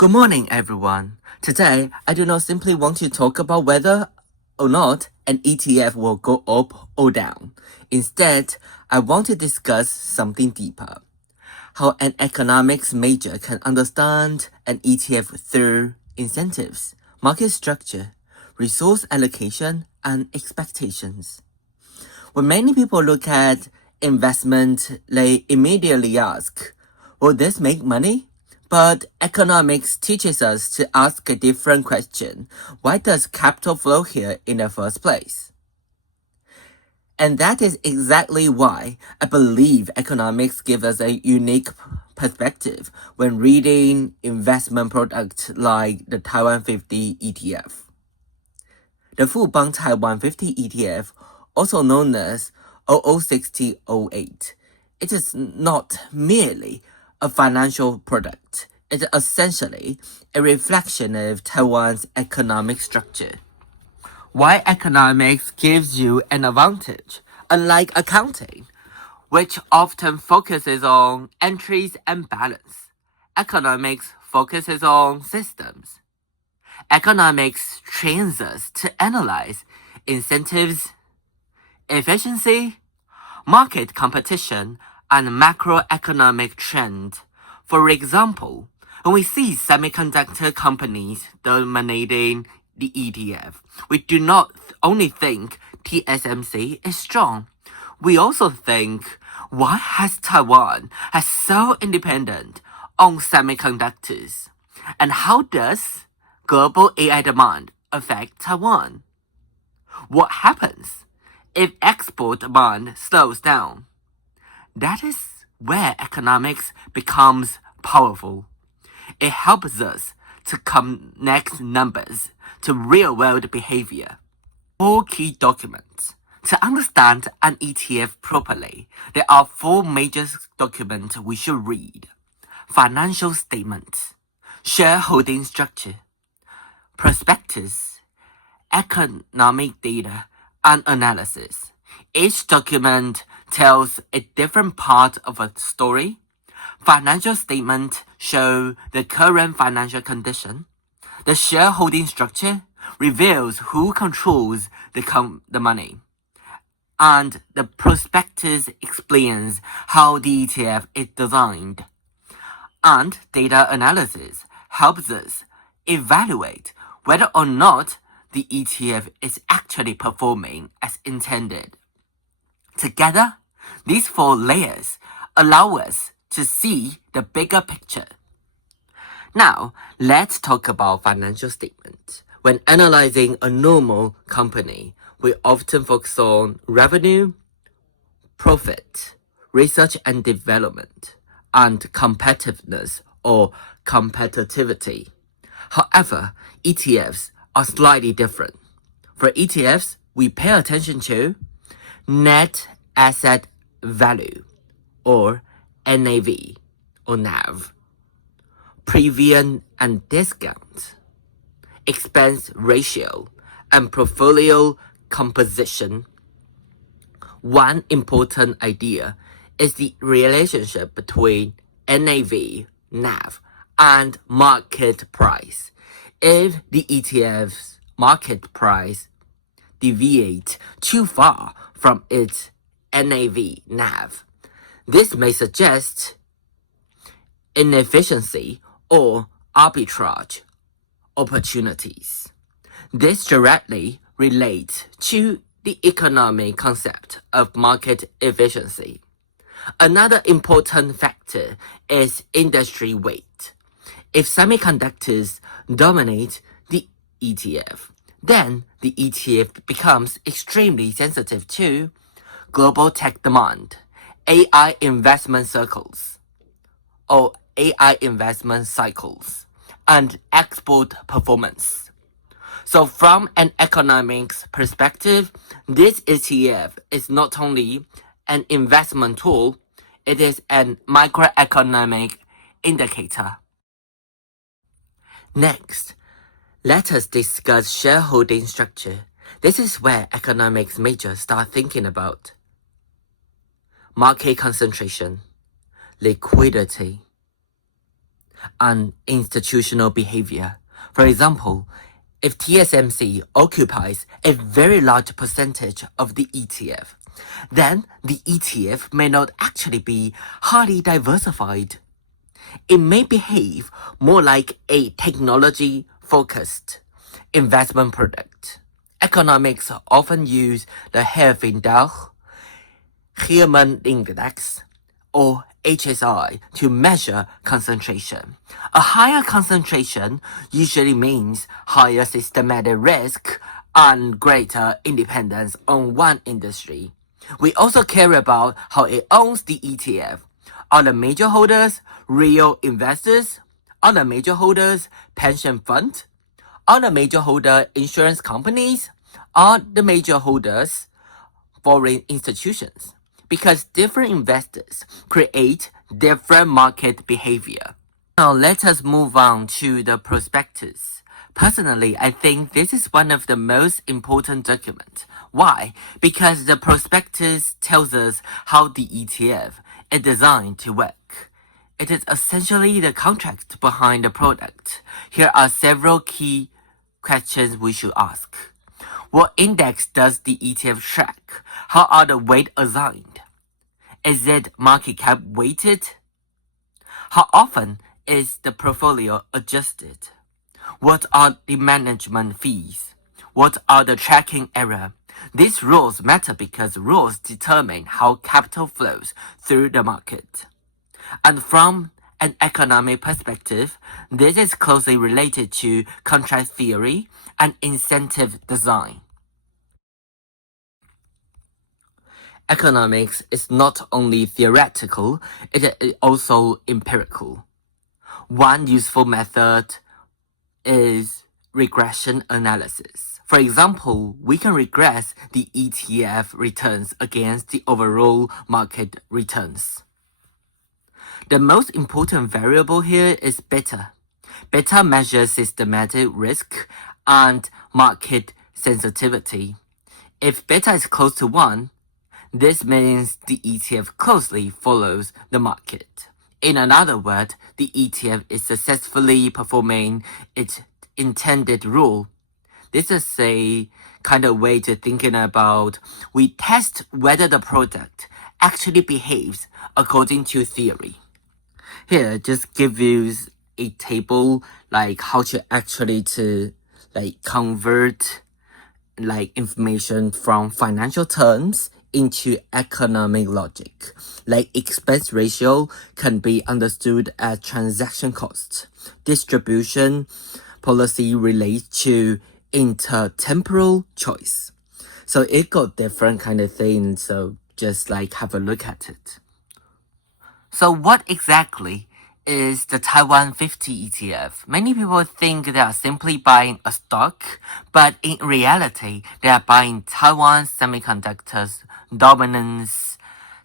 Good morning, everyone. Today, I do not simply want to talk about whether or not an ETF will go up or down. Instead, I want to discuss something deeper. How an economics major can understand an ETF through incentives, market structure, resource allocation, and expectations. When many people look at investment, they immediately ask, will this make money? But economics teaches us to ask a different question. Why does capital flow here in the first place? And that is exactly why I believe economics gives us a unique perspective when reading investment products like the Taiwan 50 ETF. The Fubon Taiwan 50 ETF, also known as 006008, it is not merely a financial product. It is essentially a reflection of Taiwan's economic structure. Why economics gives you an advantage, unlike accounting, which often focuses on entries and balance. Economics focuses on systems. Economics trains us to analyze incentives, efficiency, market competition, and macroeconomic trend. For example, when we see semiconductor companies dominating the ETF, we do not only think TSMC is strong, we also think, why has Taiwan so independent on semiconductors? And how does global AI demand affect Taiwan? What happens if export demand slows down? That is where economics becomes powerful. It helps us to connect numbers to real-world behavior. 4 key documents. To understand an ETF properly, there are 4 major documents we should read. Financial statements, shareholding structure, prospectus, economic data, and analysis. Each document tells a different part of a story. Financial statements show the current financial condition. The shareholding structure reveals who controls the money. And the prospectus explains how the ETF is designed. And data analysis helps us evaluate whether or not the ETF is actually performing as intended. Together, these 4 layers allow us to see the bigger picture. Now, let's talk about financial statements. When analyzing a normal company, we often focus on revenue, profit, research and development, and competitiveness or competitivity. However, ETFs are slightly different. For ETFs, we pay attention to net asset value or NAV or NAV, premium and discount, expense ratio, and portfolio composition. One important idea is the relationship between NAV, NAV, and market price. If the ETF's market price deviates too far from its NAV, NAV, this may suggest inefficiency or arbitrage opportunities. This directly relates to the economic concept of market efficiency. Another important factor is industry weight. If semiconductors dominate the ETF, then the ETF becomes extremely sensitive to global tech demand, AI investment circles, or AI investment cycles, and export performance. So from an economics perspective, this ETF is not only an investment tool, it is an microeconomic indicator. Next, let us discuss shareholding structure. This is where economics majors start thinking about market concentration, liquidity, and institutional behavior. For example, if TSMC occupies a very large percentage of the ETF, then the ETF may not actually be highly diversified. It may behave more like a technology-focused investment product. Economics often use the Herfindahl Human Index, or HSI, to measure concentration. A higher concentration usually means higher systematic risk and greater independence on one industry. We also care about how it owns the ETF. Are the major holders real investors? Are the major holders pension funds? Are the major holder insurance companies? Are the major holders foreign institutions? Because different investors create different market behavior. Now let us move on to the prospectus. Personally, I think this is one of the most important documents. Why? Because the prospectus tells us how the ETF is designed to work. It is essentially the contract behind the product. Here are several key questions we should ask. What index does the ETF track? How are the weights assigned? Is it market cap weighted? How often is the portfolio adjusted? What are the management fees? What are the tracking errors? These rules matter because rules determine how capital flows through the market. And from an economic perspective, this is closely related to contract theory and incentive design. Economics is not only theoretical, it is also empirical. One useful method is regression analysis. For example, we can regress the ETF returns against the overall market returns. The most important variable here is beta. Beta measures systematic risk and market sensitivity. If beta is close to 1, this means the ETF closely follows the market. In another word, the ETF is successfully performing its intended role. This is a kind of way to thinking about we test whether the product actually behaves according to theory. Here, just give you a table like how to actually convert information from financial terms into economic logic. Like expense ratio can be understood as transaction cost. Distribution policy relates to intertemporal choice. So it got different kind of things, so just have a look at it. So what exactly is the Taiwan 50 ETF? Many people think they are simply buying a stock, but in reality, they are buying Taiwan Semiconductor's dominance,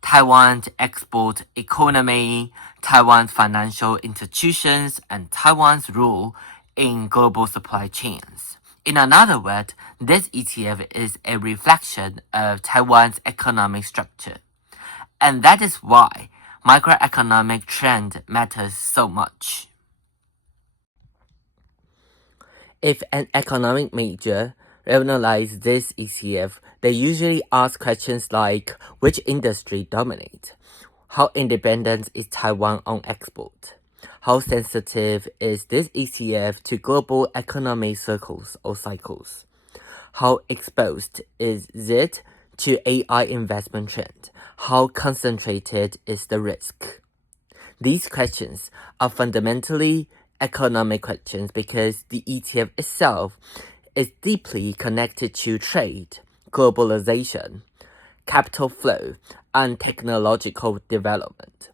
Taiwan's export economy, Taiwan's financial institutions, and Taiwan's role in global supply chains. In another word, this ETF is a reflection of Taiwan's economic structure. And that is why macroeconomic trend matters so much. If an economic major analyzes this ETF, they usually ask questions like which industry dominates, how independent is Taiwan on export, how sensitive is this ETF to global economic circles or cycles, how exposed is it to AI investment trend, how concentrated is the risk. These questions are fundamentally economic questions because the ETF itself is deeply connected to trade, globalization, capital flow, and technological development.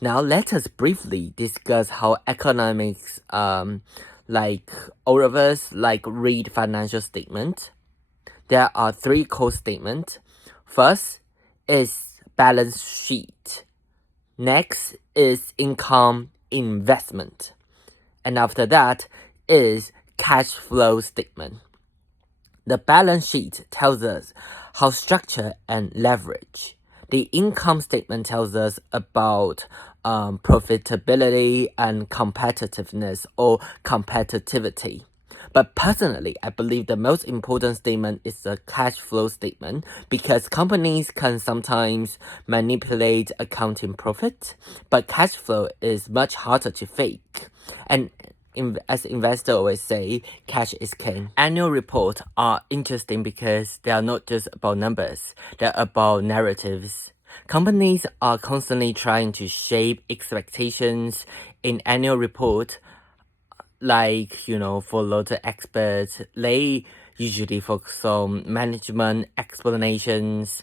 Now let us briefly discuss how economics, all of us, read financial statement. There are 3 core statements. First is balance sheet. Next is income investment. And after that is cash flow statement. The balance sheet tells us how structure and leverage. The income statement tells us about profitability and competitiveness or competitivity. But personally, I believe the most important statement is the cash flow statement because companies can sometimes manipulate accounting profit, but cash flow is much harder to fake. And as investors always say, cash is king. Annual reports are interesting because they are not just about numbers, they're about narratives. Companies are constantly trying to shape expectations in annual report. Like, for lots of experts, they usually focus on management explanations,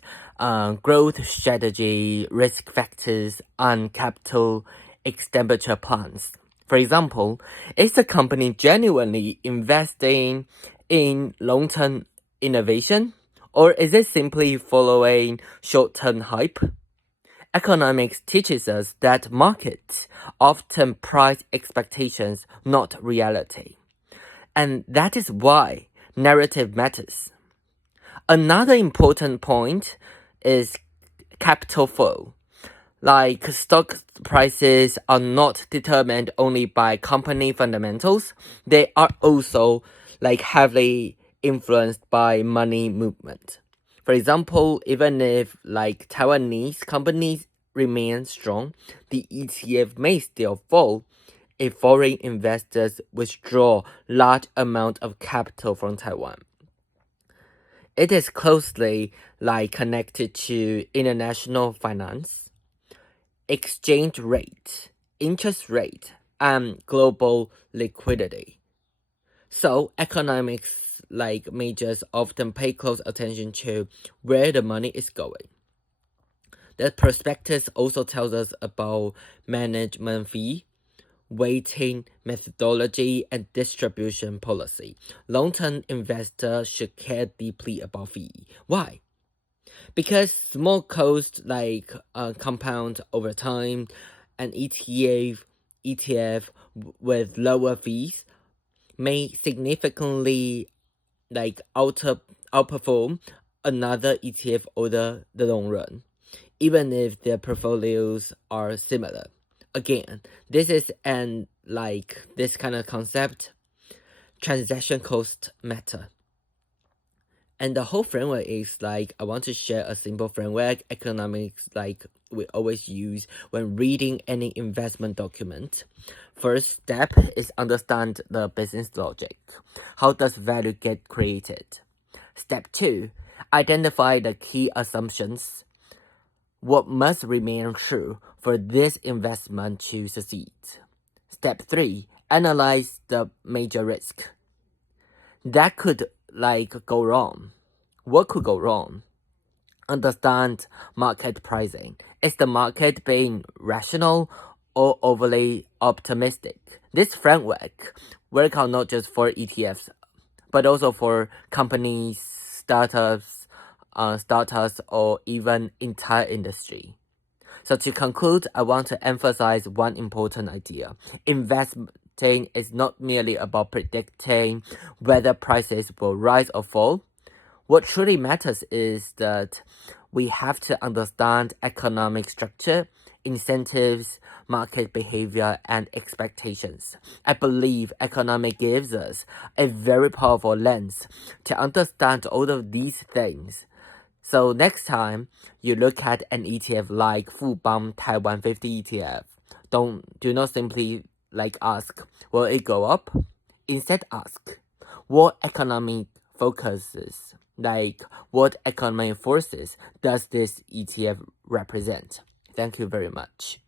growth strategy, risk factors, and capital expenditure plans. For example, is the company genuinely investing in long-term innovation, or is it simply following short-term hype? Economics teaches us that markets often price expectations, not reality. And that is why narrative matters. Another important point is capital flow. Like stock prices are not determined only by company fundamentals, they are also heavily influenced by money movement. For example, even if Taiwanese companies remain strong, the ETF may still fall if foreign investors withdraw large amount of capital from Taiwan. It is closely connected to international finance, exchange rate, interest rate, and global liquidity. So economics majors often pay close attention to where the money is going. The prospectus also tells us about management fee, weighting methodology, and distribution policy. Long-term investors should care deeply about fee. Why? Because small costs compound over time, an ETF with lower fees may significantly outperform another ETF over the long run, even if their portfolios are similar. Again, this is this kind of concept, transaction cost matter. And the whole framework is I want to share a simple framework economics we always use when reading any investment document. First step is understand the business logic. How does value get created? Step 2, identify the key assumptions. What must remain true for this investment to succeed? Step 3, analyze the major risk. That could go wrong. What could go wrong? Understand market pricing. Is the market being rational or overly optimistic? This framework works out not just for ETFs, but also for companies, startups, or even entire industry. So to conclude, I want to emphasize one important idea. Investing is not merely about predicting whether prices will rise or fall. What truly matters is that we have to understand economic structure, incentives, market behavior, and expectations. I believe economics gives us a very powerful lens to understand all of these things. So next time you look at an ETF like Fubon Taiwan 50 ETF, do not simply ask, will it go up? Instead ask, what economic focuses, what economic forces does this ETF represent? Thank you very much.